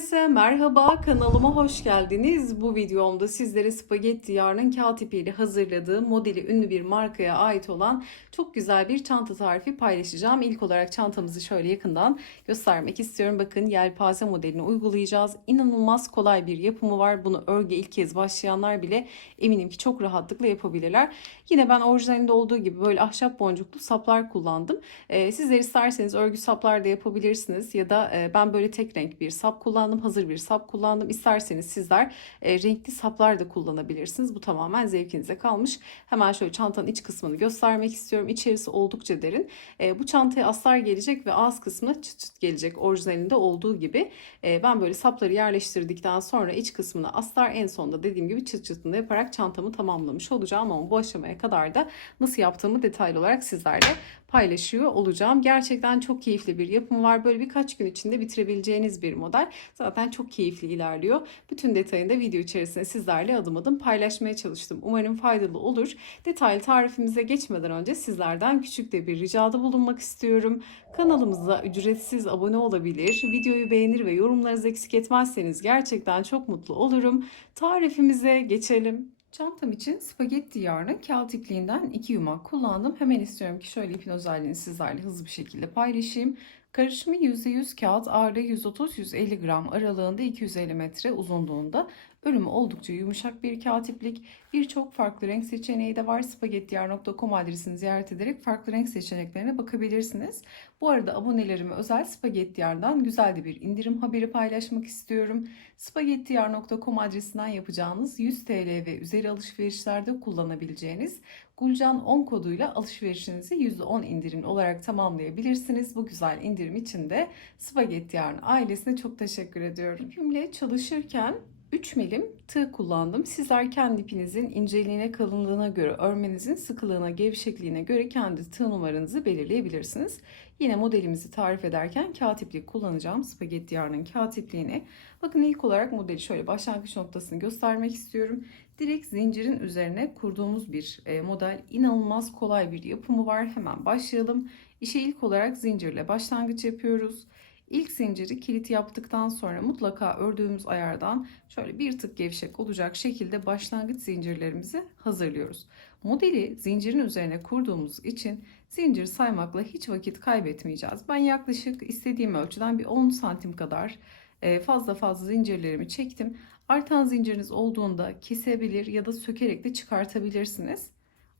Herkese merhaba kanalıma hoş geldiniz. Bu videomda sizlere spagetti yarının kağıt ipiyle hazırladığım modeli ünlü bir markaya ait olan çok güzel bir çanta tarifi paylaşacağım. İlk olarak çantamızı şöyle yakından göstermek istiyorum. Bakın yelpaze modelini uygulayacağız. İnanılmaz kolay bir yapımı var. Bunu örgü ilk kez başlayanlar bile eminim ki çok rahatlıkla yapabilirler. Yine ben orijinalinde olduğu gibi böyle ahşap boncuklu saplar kullandım. Ee, sizler isterseniz örgü saplar da yapabilirsiniz ya da e, ben böyle tek renk bir sap kullandım. Hazır bir sap kullandım. İsterseniz sizler e, renkli saplar da kullanabilirsiniz. Bu tamamen zevkinize kalmış. Hemen şöyle çantanın iç kısmını göstermek istiyorum. İçerisi oldukça derin. E, bu çantaya astar gelecek ve ağız kısmına çıt çıt gelecek orijinalinde olduğu gibi. E, ben böyle sapları yerleştirdikten sonra iç kısmına astar en sonunda dediğim gibi çıt çıtını yaparak çantamı tamamlamış olacağım ama bu aşamaya kadar da nasıl yaptığımı detaylı olarak sizlerle paylaşıyor olacağım. Gerçekten çok keyifli bir yapım var. Böyle birkaç gün içinde bitirebileceğiniz bir model. Zaten çok keyifli ilerliyor. Bütün detayını da video içerisinde sizlerle adım adım paylaşmaya çalıştım. Umarım faydalı olur. Detaylı tarifimize geçmeden önce sizlerden küçük de bir ricada bulunmak istiyorum. Kanalımıza ücretsiz abone olabilir, videoyu beğenir ve yorumlarınızı eksik etmezseniz gerçekten çok mutlu olurum. Tarifimize geçelim. Çantam için spagetti yarını kağıt ipliğinden iki yumak kullandım. Hemen istiyorum ki şöyle ipin özelliğini sizlerle hızlı bir şekilde paylaşayım. Karışımı %100 kağıt ağırlığı 130-150 gram aralığında 250 metre uzunluğunda. Örümü oldukça yumuşak bir kağıt iplik. Birçok farklı renk seçeneği de var. spagettiyar.com adresini ziyaret ederek farklı renk seçeneklerine bakabilirsiniz. Bu arada abonelerime özel Spagettiyar'dan güzel de bir indirim haberi paylaşmak istiyorum. Spagettiyar.com adresinden yapacağınız 100 TL ve üzeri alışverişlerde kullanabileceğiniz Gulcan 10 koduyla alışverişinizi %10 indirim olarak tamamlayabilirsiniz. Bu güzel indirim için de Spagetti Yarn ailesine çok teşekkür ediyorum. İpimle çalışırken 3 milim tığ kullandım. Sizler kendi ipinizin inceliğine, kalınlığına göre, örmenizin sıkılığına, gevşekliğine göre kendi tığ numaranızı belirleyebilirsiniz. Yine modelimizi tarif ederken kağıt iplik kullanacağım. Spagetti yarnın kağıt ipliğini. Bakın ilk olarak modeli şöyle başlangıç noktasını göstermek istiyorum. Direkt zincirin üzerine kurduğumuz bir e, model. İnanılmaz kolay bir yapımı var. Hemen başlayalım. İşe ilk olarak zincirle başlangıç yapıyoruz. İlk zinciri kilit yaptıktan sonra mutlaka ördüğümüz ayardan şöyle bir tık gevşek olacak şekilde başlangıç zincirlerimizi hazırlıyoruz. Modeli zincirin üzerine kurduğumuz için zincir saymakla hiç vakit kaybetmeyeceğiz. Ben yaklaşık istediğim ölçüden bir 10 santim kadar e, fazla fazla zincirlerimi çektim. Artan zinciriniz olduğunda kesebilir ya da sökerek de çıkartabilirsiniz.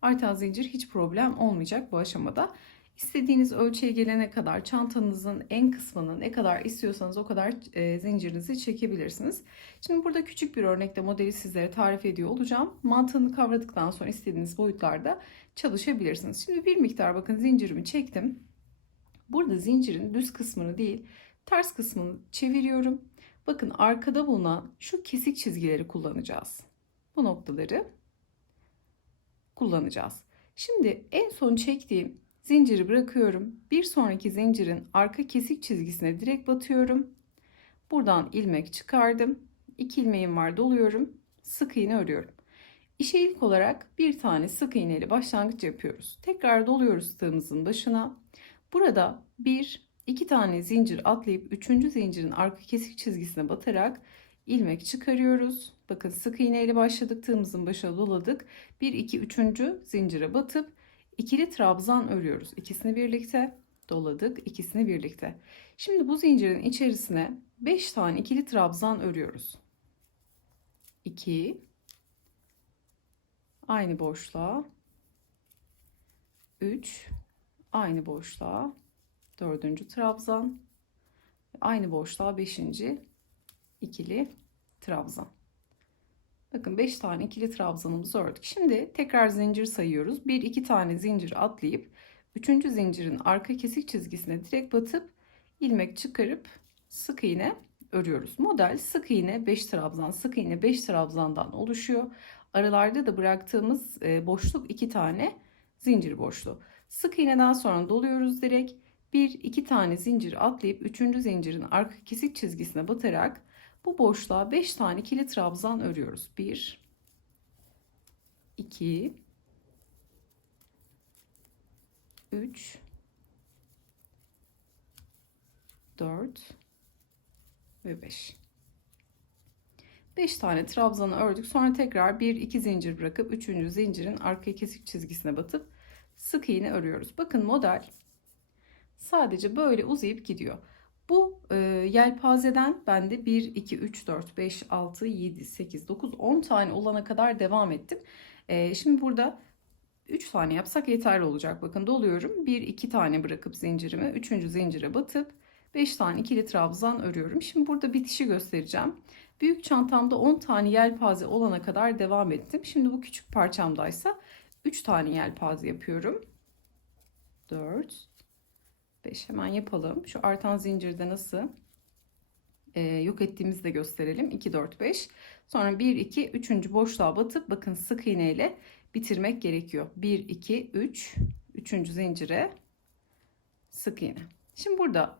Artan zincir hiç problem olmayacak bu aşamada. İstediğiniz ölçüye gelene kadar çantanızın en kısmını ne kadar istiyorsanız o kadar e, zincirinizi çekebilirsiniz. Şimdi burada küçük bir örnekte modeli sizlere tarif ediyor olacağım. Mantığını kavradıktan sonra istediğiniz boyutlarda çalışabilirsiniz. Şimdi bir miktar bakın zincirimi çektim. Burada zincirin düz kısmını değil ters kısmını çeviriyorum. Bakın arkada bulunan şu kesik çizgileri kullanacağız. Bu noktaları kullanacağız. Şimdi en son çektiğim zinciri bırakıyorum. Bir sonraki zincirin arka kesik çizgisine direkt batıyorum. Buradan ilmek çıkardım. İki ilmeğim var doluyorum. Sık iğne örüyorum. İşe ilk olarak bir tane sık iğneli başlangıç yapıyoruz. Tekrar doluyoruz tığımızın başına. Burada bir, iki tane zincir atlayıp üçüncü zincirin arka kesik çizgisine batarak ilmek çıkarıyoruz. Bakın sık iğne ile başladık tığımızın başına doladık. 1 2 3. zincire batıp ikili trabzan örüyoruz. İkisini birlikte doladık, ikisini birlikte. Şimdi bu zincirin içerisine 5 tane ikili trabzan örüyoruz. 2 aynı boşluğa 3 aynı boşluğa dördüncü trabzan aynı boşluğa beşinci ikili trabzan. Bakın 5 tane ikili trabzanımızı ördük. Şimdi tekrar zincir sayıyoruz. 1 2 tane zincir atlayıp 3. zincirin arka kesik çizgisine direkt batıp ilmek çıkarıp sık iğne örüyoruz. Model sık iğne 5 trabzan, sık iğne 5 trabzandan oluşuyor. Aralarda da bıraktığımız e, boşluk 2 tane zincir boşluğu. Sık iğneden sonra doluyoruz direkt. 1 2 tane zincir atlayıp 3. zincirin arka kesik çizgisine batarak bu boşluğa 5 tane kilit trabzan örüyoruz. 1 2 3 4 ve 5. 5 tane trabzanı ördük. Sonra tekrar 1 2 zincir bırakıp 3. zincirin arka kesik çizgisine batıp sık iğne örüyoruz. Bakın model sadece böyle uzayıp gidiyor. Bu e, yelpazeden ben de 1 2 3 4 5 6 7 8 9 10 tane olana kadar devam ettim. E, şimdi burada 3 tane yapsak yeterli olacak. Bakın doluyorum. 1 2 tane bırakıp zincirimi 3. zincire batıp 5 tane ikili trabzan örüyorum. Şimdi burada bitişi göstereceğim. Büyük çantamda 10 tane yelpaze olana kadar devam ettim. Şimdi bu küçük parçamdaysa 3 tane yelpaze yapıyorum. 4 5 hemen yapalım. Şu artan zincirde nasıl e, yok ettiğimizi de gösterelim. 2 4 5. Sonra 1 2 3. boşluğa batıp bakın sık iğne ile bitirmek gerekiyor. 1 2 3 3. zincire sık iğne. Şimdi burada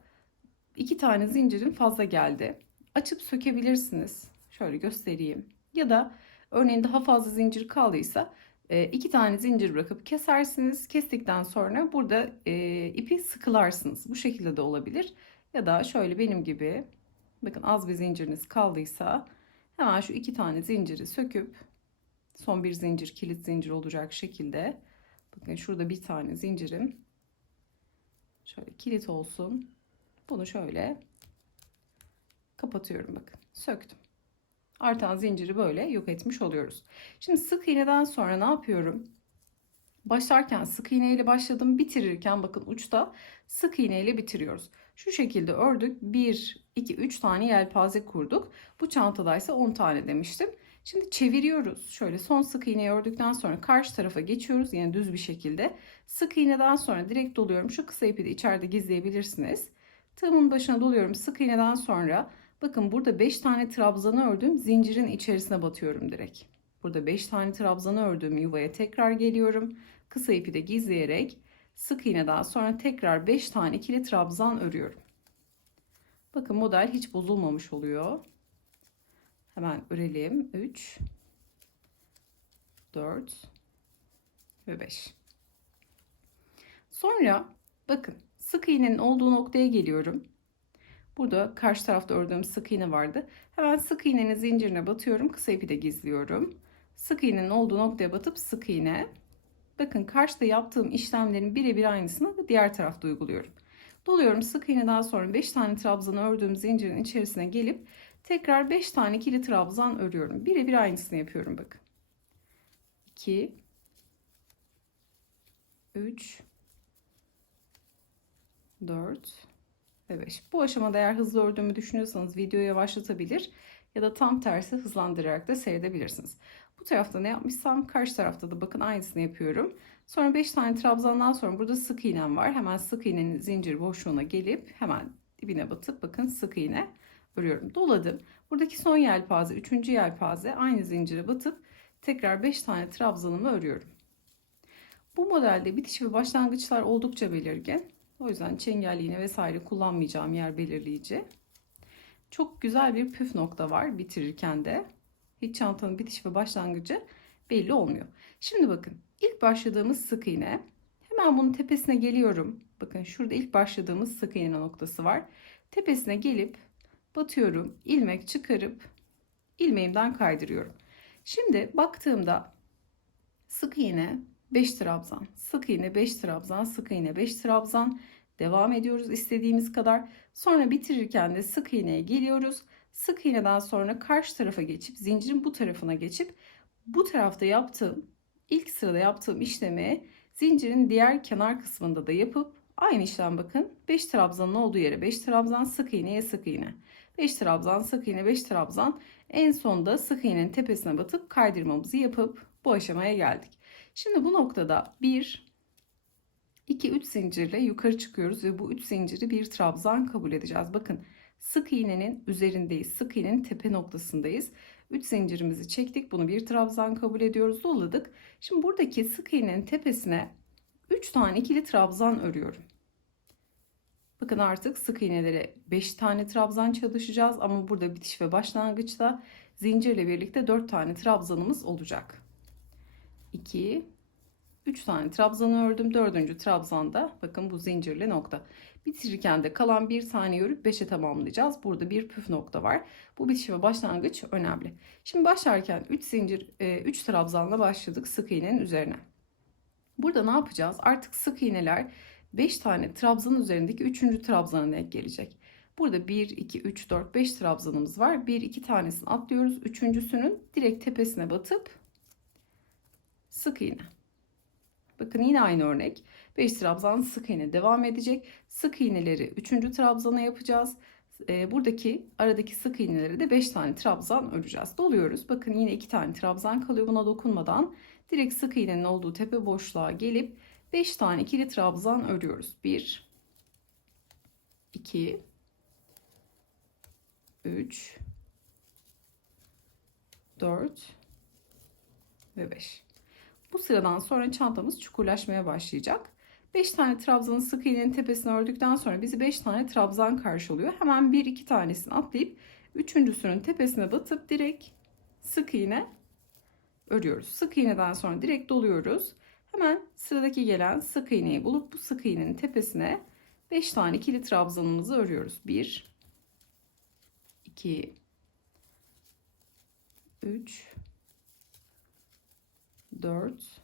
iki tane zincirin fazla geldi. Açıp sökebilirsiniz. Şöyle göstereyim. Ya da örneğin daha fazla zincir kaldıysa e, iki tane zincir bırakıp kesersiniz. Kestikten sonra burada e, ipi sıkılarsınız. Bu şekilde de olabilir. Ya da şöyle benim gibi bakın az bir zinciriniz kaldıysa hemen şu iki tane zinciri söküp son bir zincir kilit zincir olacak şekilde bakın şurada bir tane zincirim şöyle kilit olsun. Bunu şöyle kapatıyorum bakın. Söktüm. Artan zinciri böyle yok etmiş oluyoruz. Şimdi sık iğneden sonra ne yapıyorum? Başlarken sık iğne ile başladım. Bitirirken bakın uçta sık iğne ile bitiriyoruz. Şu şekilde ördük. 1, 2, 3 tane yelpaze kurduk. Bu çantadaysa 10 tane demiştim. Şimdi çeviriyoruz. Şöyle son sık iğneyi ördükten sonra karşı tarafa geçiyoruz. Yine düz bir şekilde. Sık iğneden sonra direkt doluyorum. Şu kısa ipi de içeride gizleyebilirsiniz. Tığımın başına doluyorum. Sık iğneden sonra bakın burada 5 tane trabzanı ördüm. Zincirin içerisine batıyorum direkt. Burada 5 tane trabzanı ördüğüm yuvaya tekrar geliyorum. Kısa ipi de gizleyerek sık iğneden sonra tekrar 5 tane ikili trabzan örüyorum. Bakın model hiç bozulmamış oluyor. Hemen örelim. 3 4 ve 5. Sonra bakın sık iğnenin olduğu noktaya geliyorum. Burada karşı tarafta ördüğüm sık iğne vardı. Hemen sık iğnenin zincirine batıyorum. Kısa ipi de gizliyorum. Sık iğnenin olduğu noktaya batıp sık iğne. Bakın karşıda yaptığım işlemlerin birebir aynısını diğer tarafta uyguluyorum. Doluyorum sık iğneden sonra 5 tane trabzanı ördüğüm zincirin içerisine gelip tekrar 5 tane ikili trabzan örüyorum. Birebir aynısını yapıyorum bakın. 2 3 4 ve 5. Bu aşamada eğer hızlı ördüğümü düşünüyorsanız videoyu yavaşlatabilir ya da tam tersi hızlandırarak da seyredebilirsiniz. Bu tarafta ne yapmışsam karşı tarafta da bakın aynısını yapıyorum. Sonra 5 tane trabzandan sonra burada sık iğnem var. Hemen sık iğnenin zincir boşluğuna gelip hemen dibine batıp bakın sık iğne örüyorum. Doladım. Buradaki son yelpaze, üçüncü yelpaze aynı zincire batıp tekrar 5 tane trabzanımı örüyorum. Bu modelde bitiş ve başlangıçlar oldukça belirgin. O yüzden çengel iğne vesaire kullanmayacağım yer belirleyici. Çok güzel bir püf nokta var bitirirken de. Hiç çantanın bitiş ve başlangıcı belli olmuyor. Şimdi bakın ilk başladığımız sık iğne. Hemen bunun tepesine geliyorum. Bakın şurada ilk başladığımız sık iğne noktası var. Tepesine gelip batıyorum. ilmek çıkarıp ilmeğimden kaydırıyorum. Şimdi baktığımda sık iğne 5 trabzan, sık iğne 5 trabzan, sık iğne 5 trabzan devam ediyoruz istediğimiz kadar. Sonra bitirirken de sık iğneye geliyoruz. Sık iğneden sonra karşı tarafa geçip zincirin bu tarafına geçip bu tarafta yaptığım ilk sırada yaptığım işlemi zincirin diğer kenar kısmında da yapıp aynı işlem bakın 5 trabzanın olduğu yere 5 trabzan sık iğneye sık iğne 5 trabzan sık iğne 5 trabzan en sonda sık iğnenin tepesine batıp kaydırmamızı yapıp bu aşamaya geldik. Şimdi bu noktada 1 2 3 zincirle yukarı çıkıyoruz ve bu 3 zinciri bir trabzan kabul edeceğiz. Bakın sık iğnenin üzerindeyiz. Sık iğnenin tepe noktasındayız. 3 zincirimizi çektik. Bunu bir trabzan kabul ediyoruz. Doladık. Şimdi buradaki sık iğnenin tepesine 3 tane ikili trabzan örüyorum. Bakın artık sık iğnelere 5 tane trabzan çalışacağız ama burada bitiş ve başlangıçta zincirle birlikte 4 tane trabzanımız olacak. 2 3 tane trabzan ördüm. Dördüncü trabzanda bakın bu zincirli nokta. Bitirirken de kalan bir tane örüp 5'e tamamlayacağız. Burada bir püf nokta var. Bu bitiş ve başlangıç önemli. Şimdi başlarken 3 zincir 3 trabzanla başladık sık iğnenin üzerine. Burada ne yapacağız? Artık sık iğneler 5 tane trabzanın üzerindeki 3. trabzana denk gelecek. Burada 1, 2, 3, 4, 5 trabzanımız var. 1, 2 tanesini atlıyoruz. Üçüncüsünün direkt tepesine batıp sık iğne. Bakın yine aynı örnek. 5 trabzan sık iğne devam edecek. Sık iğneleri 3. trabzana yapacağız. E, buradaki aradaki sık iğneleri de 5 tane trabzan öreceğiz. Doluyoruz. Bakın yine 2 tane trabzan kalıyor buna dokunmadan. Direkt sık iğnenin olduğu tepe boşluğa gelip 5 tane ikili trabzan örüyoruz. 1 2 3 4 ve 5. Bu sıradan sonra çantamız çukurlaşmaya başlayacak. 5 tane trabzanın sık iğnenin tepesine ördükten sonra bizi 5 tane trabzan karşılıyor. Hemen 1 2 tanesini atlayıp üçüncüsünün tepesine batıp direkt sık iğne örüyoruz. Sık iğneden sonra direkt doluyoruz. Hemen sıradaki gelen sık iğneyi bulup bu sık iğnenin tepesine 5 tane ikili trabzanımızı örüyoruz. 1 2 3 4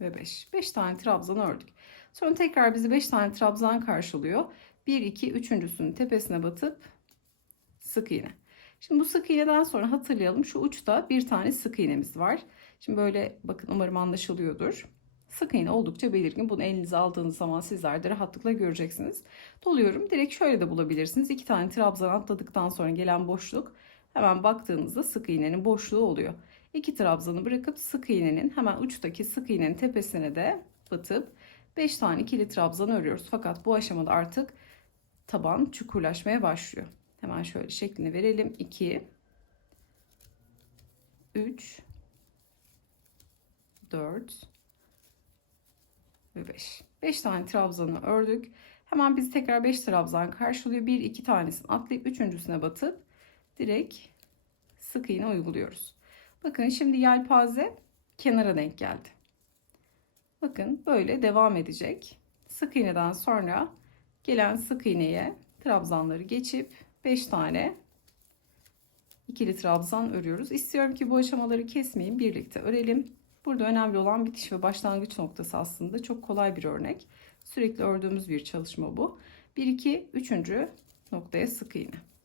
ve 5. 5 tane trabzan ördük. Sonra tekrar bizi 5 tane trabzan karşılıyor. 1 2 üçüncüsünün tepesine batıp sık iğne. Şimdi bu sık iğneden sonra hatırlayalım şu uçta bir tane sık iğnemiz var. Şimdi böyle bakın umarım anlaşılıyordur. Sık iğne oldukça belirgin. Bunu elinize aldığınız zaman sizler de rahatlıkla göreceksiniz. Doluyorum. Direkt şöyle de bulabilirsiniz. İki tane trabzan atladıktan sonra gelen boşluk hemen baktığınızda sık iğnenin boşluğu oluyor. İki trabzanı bırakıp sık iğnenin hemen uçtaki sık iğnenin tepesine de batıp 5 tane ikili trabzan örüyoruz. Fakat bu aşamada artık taban çukurlaşmaya başlıyor. Hemen şöyle şeklini verelim. 2 3 4 ve 5. 5 tane trabzanı ördük. Hemen biz tekrar 5 trabzan karşılıyor. 1 2 tanesini atlayıp üçüncüsüne batıp direkt sık iğne uyguluyoruz. Bakın şimdi yelpaze kenara denk geldi. Bakın böyle devam edecek. Sık iğneden sonra gelen sık iğneye trabzanları geçip 5 tane ikili trabzan örüyoruz. İstiyorum ki bu aşamaları kesmeyin birlikte örelim. Burada önemli olan bitiş ve başlangıç noktası aslında çok kolay bir örnek. Sürekli ördüğümüz bir çalışma bu. 1 2 3. noktaya sık iğne.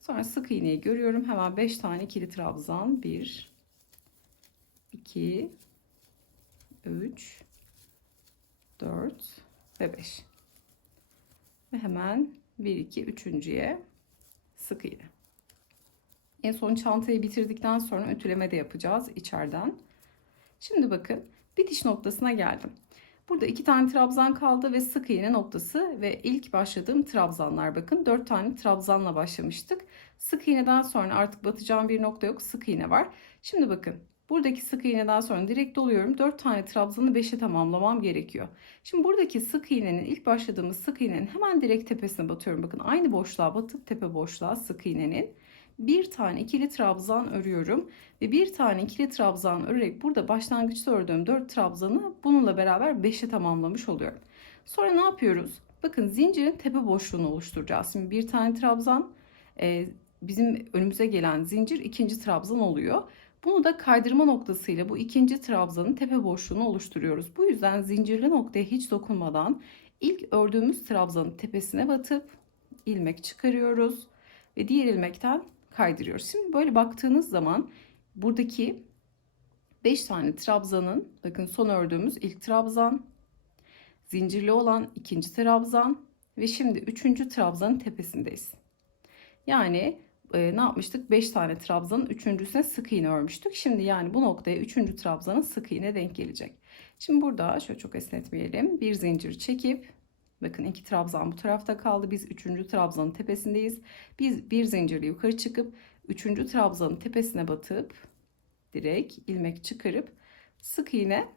Sonra sık iğneyi görüyorum. Hemen 5 tane ikili trabzan. 1 2 3 4 ve 5. Ve hemen 1 2 üçüncüye sık iğne. En son çantayı bitirdikten sonra ütüleme de yapacağız içeriden. Şimdi bakın bitiş noktasına geldim. Burada iki tane trabzan kaldı ve sık iğne noktası ve ilk başladığım trabzanlar bakın dört tane trabzanla başlamıştık. Sık iğneden sonra artık batacağım bir nokta yok sık iğne var. Şimdi bakın buradaki sık iğneden sonra direkt doluyorum. 4 tane trabzanı 5'e tamamlamam gerekiyor. Şimdi buradaki sık iğnenin ilk başladığımız sık iğnenin hemen direkt tepesine batıyorum. Bakın aynı boşluğa batıp tepe boşluğa sık iğnenin bir tane ikili trabzan örüyorum ve bir tane ikili trabzan örerek burada başlangıçta ördüğüm 4 trabzanı bununla beraber 5'e tamamlamış oluyorum. Sonra ne yapıyoruz? Bakın zincirin tepe boşluğunu oluşturacağız. Şimdi bir tane trabzan e, bizim önümüze gelen zincir ikinci trabzan oluyor. Bunu da kaydırma noktasıyla bu ikinci trabzanın tepe boşluğunu oluşturuyoruz. Bu yüzden zincirli noktaya hiç dokunmadan ilk ördüğümüz trabzanın tepesine batıp ilmek çıkarıyoruz ve diğer ilmekten kaydırıyoruz. Şimdi böyle baktığınız zaman buradaki 5 tane trabzanın bakın son ördüğümüz ilk trabzan, zincirli olan ikinci trabzan ve şimdi üçüncü trabzanın tepesindeyiz. Yani e, ne yapmıştık? 5 tane trabzanın üçüncüsüne sık iğne örmüştük. Şimdi yani bu noktaya üçüncü trabzanın sık iğne denk gelecek. Şimdi burada şöyle çok esnetmeyelim. Bir zincir çekip bakın iki trabzan bu tarafta kaldı. Biz üçüncü trabzanın tepesindeyiz. Biz bir zincirle yukarı çıkıp üçüncü trabzanın tepesine batıp direkt ilmek çıkarıp sık iğne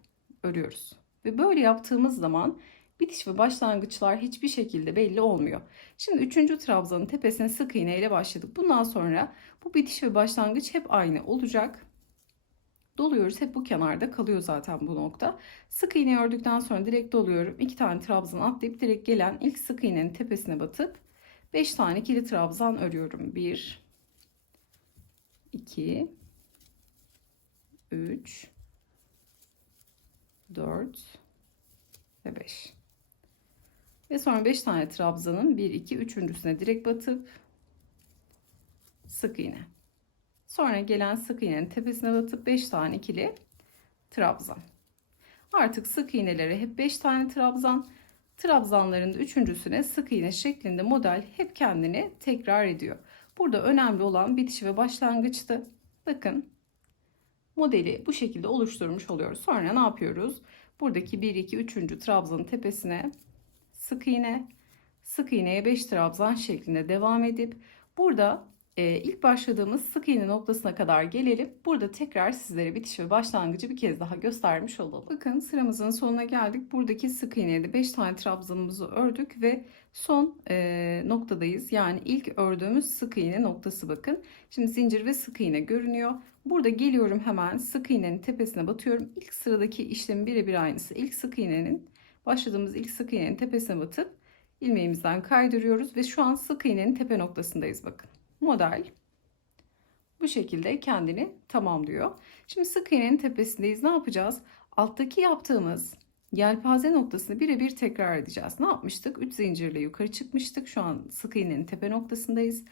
örüyoruz. Ve böyle yaptığımız zaman bitiş ve başlangıçlar hiçbir şekilde belli olmuyor. Şimdi 3. trabzanın tepesine sık iğne ile başladık. Bundan sonra bu bitiş ve başlangıç hep aynı olacak. Doluyoruz. Hep bu kenarda kalıyor zaten bu nokta. Sık iğne ördükten sonra direkt doluyorum. 2 tane trabzan atlayıp direkt gelen ilk sık iğnenin tepesine batıp 5 tane ikili trabzan örüyorum. 1 2 3 4 ve 5. Ve sonra 5 tane trabzanın 1 2 üçüncüsüne direkt batıp sık iğne. Sonra gelen sık iğnenin tepesine batıp 5 tane ikili trabzan. Artık sık iğnelere hep 5 tane trabzan, trabzanların üçüncüsüne sık iğne şeklinde model hep kendini tekrar ediyor. Burada önemli olan bitiş ve başlangıçtı. Bakın modeli bu şekilde oluşturmuş oluyoruz. Sonra ne yapıyoruz? Buradaki 1 2 3. trabzanın tepesine sık iğne, sık iğneye 5 trabzan şeklinde devam edip burada e, ilk başladığımız sık iğne noktasına kadar gelelim. Burada tekrar sizlere bitiş ve başlangıcı bir kez daha göstermiş olalım. Bakın sıramızın sonuna geldik. Buradaki sık iğneye de 5 tane trabzanımızı ördük ve son e, noktadayız. Yani ilk ördüğümüz sık iğne noktası bakın. Şimdi zincir ve sık iğne görünüyor. Burada geliyorum hemen sık iğnenin tepesine batıyorum. İlk sıradaki işlem birebir aynısı. İlk sık iğnenin başladığımız ilk sık iğnenin tepesine batıp ilmeğimizden kaydırıyoruz ve şu an sık iğnenin tepe noktasındayız bakın model bu şekilde kendini tamamlıyor. Şimdi sık iğnenin tepesindeyiz. Ne yapacağız? Alttaki yaptığımız yelpaze noktasını birebir tekrar edeceğiz. Ne yapmıştık? 3 zincirle yukarı çıkmıştık. Şu an sık iğnenin tepe noktasındayız.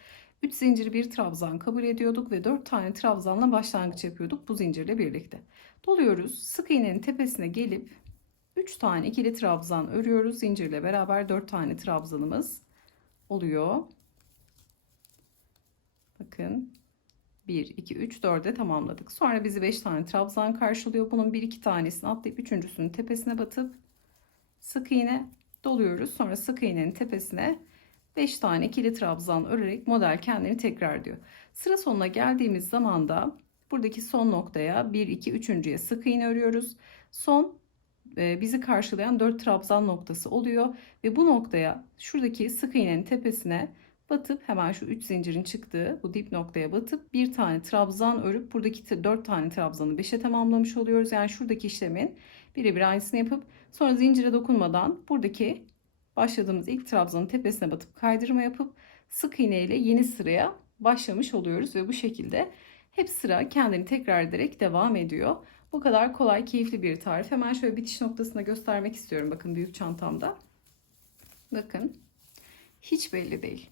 3 zincir bir trabzan kabul ediyorduk ve 4 tane trabzanla başlangıç yapıyorduk bu zincirle birlikte. Doluyoruz. Sık iğnenin tepesine gelip 3 tane ikili trabzan örüyoruz. Zincirle beraber 4 tane trabzanımız oluyor. Bakın 1, 2, 3, 4'e tamamladık. Sonra bizi 5 tane trabzan karşılıyor. Bunun 1, 2 tanesini atlayıp üçüncüsünün tepesine batıp sık iğne doluyoruz. Sonra sık iğnenin tepesine 5 tane ikili trabzan örerek model kendini tekrar diyor. Sıra sonuna geldiğimiz zaman da buradaki son noktaya 1, 2, 3.ye sık iğne örüyoruz. Son e, bizi karşılayan 4 trabzan noktası oluyor ve bu noktaya şuradaki sık iğnenin tepesine batıp hemen şu 3 zincirin çıktığı bu dip noktaya batıp bir tane trabzan örüp buradaki 4 tane trabzanı 5'e tamamlamış oluyoruz. Yani şuradaki işlemin birebir aynısını yapıp sonra zincire dokunmadan buradaki başladığımız ilk trabzanın tepesine batıp kaydırma yapıp sık iğne ile yeni sıraya başlamış oluyoruz ve bu şekilde hep sıra kendini tekrar ederek devam ediyor. Bu kadar kolay, keyifli bir tarif. Hemen şöyle bitiş noktasına göstermek istiyorum. Bakın büyük çantamda. Bakın. Hiç belli değil.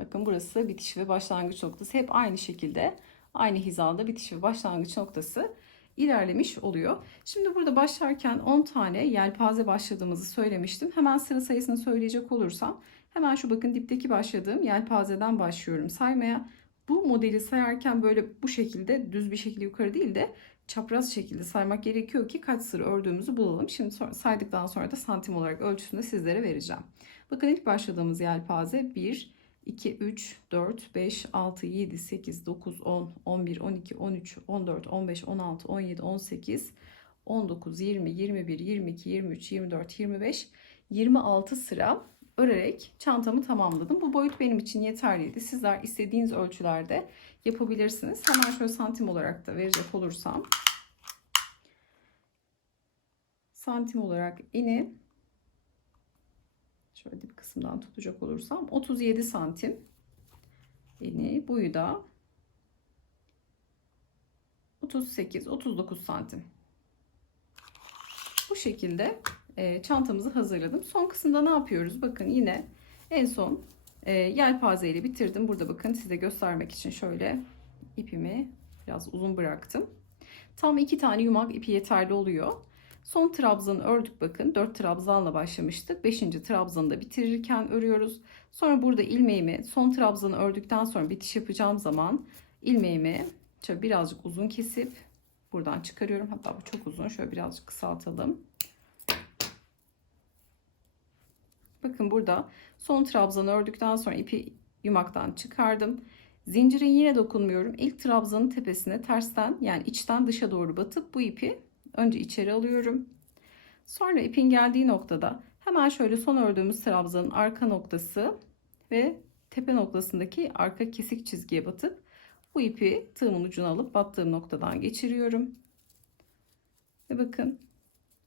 Bakın burası bitiş ve başlangıç noktası. Hep aynı şekilde aynı hizada bitiş ve başlangıç noktası ilerlemiş oluyor. Şimdi burada başlarken 10 tane yelpaze başladığımızı söylemiştim. Hemen sıra sayısını söyleyecek olursam hemen şu bakın dipteki başladığım yelpazeden başlıyorum saymaya. Bu modeli sayarken böyle bu şekilde düz bir şekilde yukarı değil de çapraz şekilde saymak gerekiyor ki kaç sıra ördüğümüzü bulalım. Şimdi saydıktan sonra da santim olarak ölçüsünü sizlere vereceğim. Bakın ilk başladığımız yelpaze 1, 2, 3, 4, 5, 6, 7, 8, 9, 10, 11, 12, 13, 14, 15, 16, 17, 18, 19, 20, 21, 22, 23, 24, 25, 26 sıra örerek çantamı tamamladım. Bu boyut benim için yeterliydi. Sizler istediğiniz ölçülerde yapabilirsiniz. Hemen şöyle santim olarak da verecek olursam. Santim olarak eni şöyle dip kısımdan tutacak olursam 37 santim. Eni boyu da 38 39 santim. Bu şekilde e, çantamızı hazırladım. Son kısımda ne yapıyoruz? Bakın yine en son e, yelpaze ile bitirdim. Burada bakın size göstermek için şöyle ipimi biraz uzun bıraktım. Tam iki tane yumak ipi yeterli oluyor Son trabzanı ördük bakın. 4 trabzanla başlamıştık. 5. trabzanı da bitirirken örüyoruz. Sonra burada ilmeğimi son trabzanı ördükten sonra bitiş yapacağım zaman ilmeğimi şöyle birazcık uzun kesip buradan çıkarıyorum. Hatta bu çok uzun. Şöyle birazcık kısaltalım. Bakın burada son trabzanı ördükten sonra ipi yumaktan çıkardım. Zincire yine dokunmuyorum. İlk trabzanın tepesine tersten yani içten dışa doğru batıp bu ipi Önce içeri alıyorum. Sonra ipin geldiği noktada hemen şöyle son ördüğümüz trabzanın arka noktası ve tepe noktasındaki arka kesik çizgiye batıp bu ipi tığımın ucuna alıp battığım noktadan geçiriyorum. Ve bakın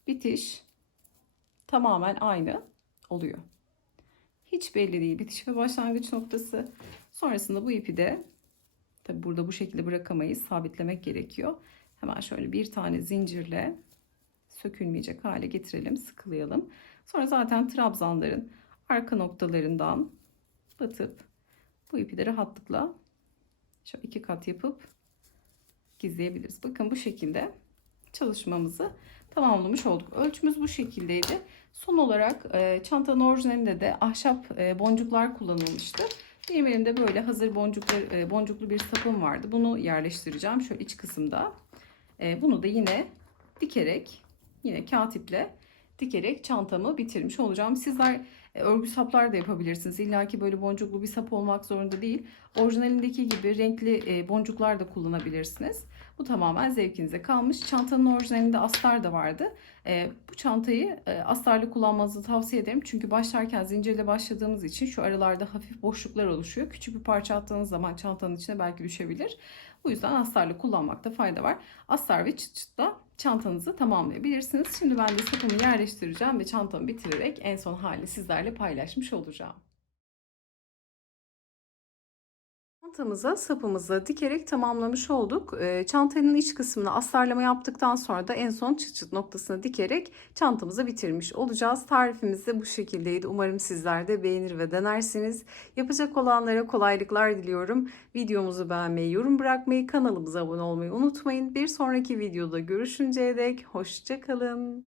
bitiş tamamen aynı oluyor. Hiç belli değil bitiş ve başlangıç noktası. Sonrasında bu ipi de tabi burada bu şekilde bırakamayız. Sabitlemek gerekiyor. Hemen şöyle bir tane zincirle sökülmeyecek hale getirelim, sıkılayalım. Sonra zaten trabzanların arka noktalarından batıp bu ipi de rahatlıkla şöyle iki kat yapıp gizleyebiliriz. Bakın bu şekilde çalışmamızı tamamlamış olduk. Ölçümüz bu şekildeydi. Son olarak e, çantanın orijinalinde de ahşap e, boncuklar kullanılmıştı. Benim elimde böyle hazır e, boncuklu bir sapım vardı. Bunu yerleştireceğim şöyle iç kısımda. E, bunu da yine dikerek yine kağıt iple dikerek çantamı bitirmiş olacağım. Sizler örgü saplar da yapabilirsiniz. İlla ki böyle boncuklu bir sap olmak zorunda değil. Orijinalindeki gibi renkli e, boncuklar da kullanabilirsiniz. Bu tamamen zevkinize kalmış. Çantanın orijinalinde astar da vardı. E, bu çantayı e, astarlı kullanmanızı tavsiye ederim. Çünkü başlarken zincirle başladığımız için şu aralarda hafif boşluklar oluşuyor. Küçük bir parça attığınız zaman çantanın içine belki düşebilir. Bu yüzden astarlı kullanmakta fayda var. Astar ve çıt çıtla çantanızı tamamlayabilirsiniz. Şimdi ben de sapımı yerleştireceğim ve çantamı bitirerek en son hali sizlerle paylaşmış olacağım. Çantamıza sapımızı dikerek tamamlamış olduk. Ee, Çantanın iç kısmını astarlama yaptıktan sonra da en son çıt çıt noktasına dikerek çantamızı bitirmiş olacağız. Tarifimiz de bu şekildeydi. Umarım sizler de beğenir ve denersiniz. Yapacak olanlara kolaylıklar diliyorum. Videomuzu beğenmeyi, yorum bırakmayı, kanalımıza abone olmayı unutmayın. Bir sonraki videoda görüşünceye dek hoşçakalın.